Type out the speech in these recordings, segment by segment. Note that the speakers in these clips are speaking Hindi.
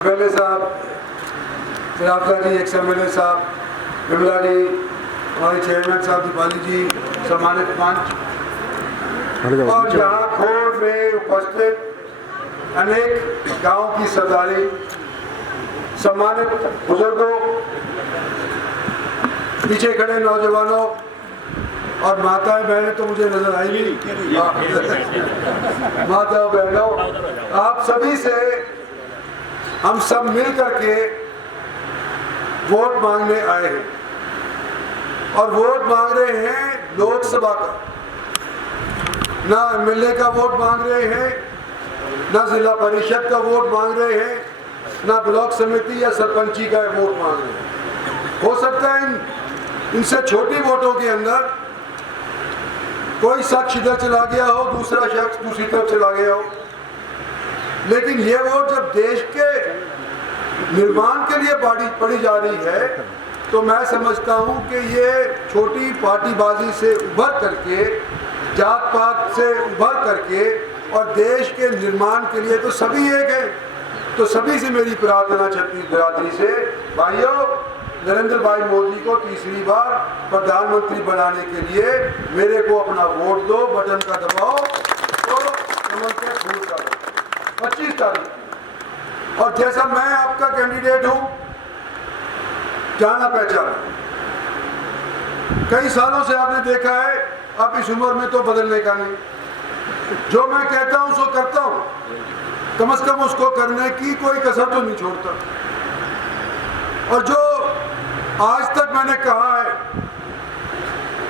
एमएलए साहब, सिराफला जी, एक्स एमएलए साहब, विमला जी, हमारे चेयरमैन साहब दीपाली जी, सम्मानित मंच और यहाँ खोर में उपस्थित अनेक गांव की सरदारी, सम्मानित बुजुर्गों, पीछे खड़े नौजवानों और माताएं बहनें तो मुझे नजर आई नहीं माताओं बहनों, आप सभी से हम सब मिल करके वोट मांगने आए हैं और वोट मांग रहे हैं लोकसभा का। ना एमएलए का वोट मांग रहे हैं, ना जिला परिषद का वोट मांग रहे हैं, ना ब्लॉक समिति या सरपंची का वोट मांग रहे हैं। हो सकता है इनसे छोटी वोटों के अंदर कोई शख्स इधर चला गया हो, दूसरा शख्स दूसरी तरफ चला गया हो, लेकिन ये वोट जब देश के निर्माण के लिए पड़ी जा रही है तो मैं समझता हूं कि ये छोटी पार्टीबाजी से उभर करके, जात पात से उभर करके और देश के निर्माण के लिए तो सभी एक है। तो सभी से मेरी प्रार्थना छत्तीस बिरादरी से, भाइयों, नरेंद्र भाई मोदी को तीसरी बार प्रधानमंत्री बनाने के लिए मेरे को अपना वोट दो, बटन का दबाओ तो कमल के फूल का 25 तारीख। और जैसा मैं आपका कैंडिडेट हूं, जाना पहचाना, कई सालों से आपने देखा है, अब इस उम्र में तो बदलने का नहीं। जो मैं कहता हूं सो करता हूं, कम से कम उसको करने की कोई कसर तो नहीं छोड़ता। और जो आज तक मैंने कहा है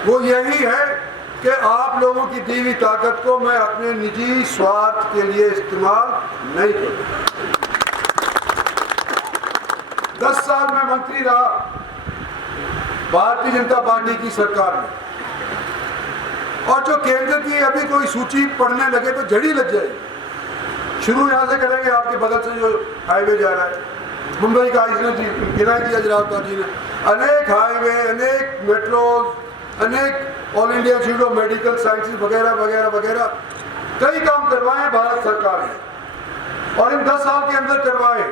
वो यही है कि आप लोगों की दी हुई ताकत को मैं अपने निजी स्वार्थ के लिए इस्तेमाल नहीं करूंगा। 10 साल में मंत्री रहा भारतीय जनता पार्टी की सरकार में, और जो केंद्र की अभी कोई सूची पढ़ने लगे तो जड़ी लग जाएगी। शुरू यहां से करेंगे, आपके बगल से जो हाईवे जा रहा है, मुंबई का इसने गिनाई दिया जरावता जी ने, अनेक हाईवे, अनेक मेट्रोज, अनेक all India institute of medical sciences वगैरह वगैरह वगैरह कई काम करवाए भारत सरकार ने, और इन 10 साल के अंदर करवाए।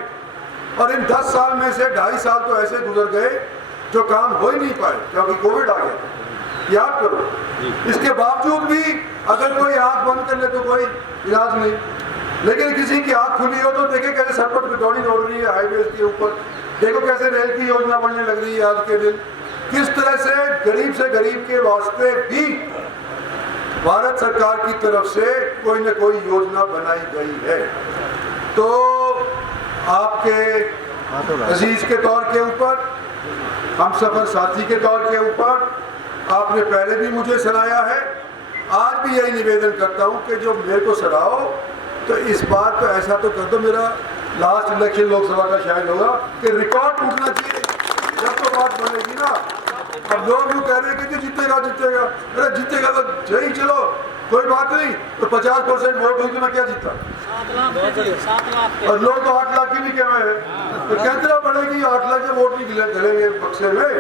और इन 10 साल में से 2.5 साल तो ऐसे गुजर गए जो काम हो ही नहीं पाए क्योंकि कोविड आ गया। याद करो, इसके बावजूद भी अगर कोई आंख बंद कर ले तो कोई इलाज नहीं, लेकिन किसी की आंख खुली हो तो देखे कैसे सरपट दौड़ी दौड़ रही है हाईवे के ऊपर, देखो कैसे रेल की योजना बनने लग रही है आज के दिन, किस तरह से गरीब के वास्ते भी भारत सरकार की तरफ से कोई न कोई योजना बनाई गई है। तो आपके अजीज के तौर के ऊपर, हम सफर साथी के तौर के ऊपर आपने पहले भी मुझे सराहा है, आज भी यही निवेदन करता हूं कि जो मेरे को सराहो तो इस बार तो ऐसा तो कर दो, मेरा लास्ट इलेक्शन लोकसभा का शायद होगा कि रिकॉर्ड टूटना चाहिए, जब तो बात बनेगी ना। अब लोग यूँ कह रहे हैं कि जो जीतेगा जीतेगा, अरे जीतेगा तो सही, चलो कोई बात नहीं, तो 50% वोट हुई तो मैं क्या जीता, 7 लाख और लोग तो 8 लाख की भी कह रहे हैं, तो कितना पड़ेगी, 8 लाख के वोट नहीं चलेंगे बक्से में।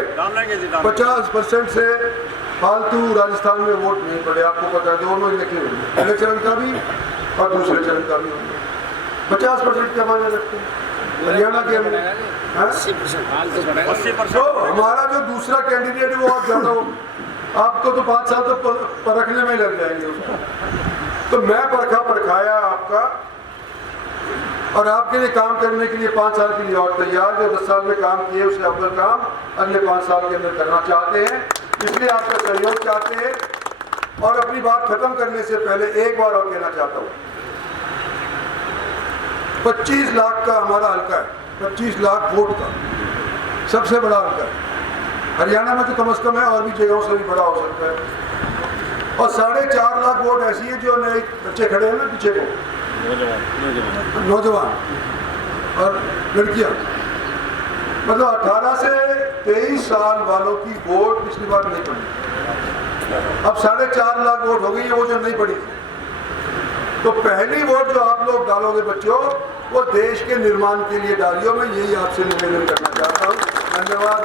50% से फालतू राजस्थान में वोट नहीं पड़े, आपको पता है, दोनों इलेक्शन होंगे, पहले चरण का भी और दूसरे चरण का भी होंगे। 50% क्या मायने रखते हैं हरियाणा के अंदर 80%। तो हमारा जो दूसरा कैंडिडेट है वो आप ज्यादा हो, आपको तो 5 साल तो परखने में लग जाएंगे उसको। तो मैं परखाया आपका, और आपके लिए काम करने के लिए 5 साल के लिए और तैयार, जो 10 साल में काम किए उससे अव्वल काम अगले 5 साल के अंदर करना चाहते हैं, इसलिए आपका सहयोग चाहते हैं। और अपनी बात खत्म करने से पहले एक बार और कहना चाहता हूँ, 25 लाख का हमारा हल्का है, 25 लाख वोट का सबसे बड़ा हल्का है हरियाणा में, तो कम से कम है, और भी जगहों से भी बड़ा हो सकता है। और 4.5 लाख वोट ऐसी है जो नए बच्चे खड़े हैं ना पीछे को, नौजवान और लड़कियां, मतलब 18 से 23 साल वालों की वोट पिछली बार नहीं पड़ी, अब 4.5 लाख वोट हो गई है वो जो नहीं पड़ी थी। तो पहली वोट जो आप लोग डालोगे बच्चों, वो देश के निर्माण के लिए डालियो। मैं यही आपसे निवेदन करना चाहता हूँ। धन्यवाद।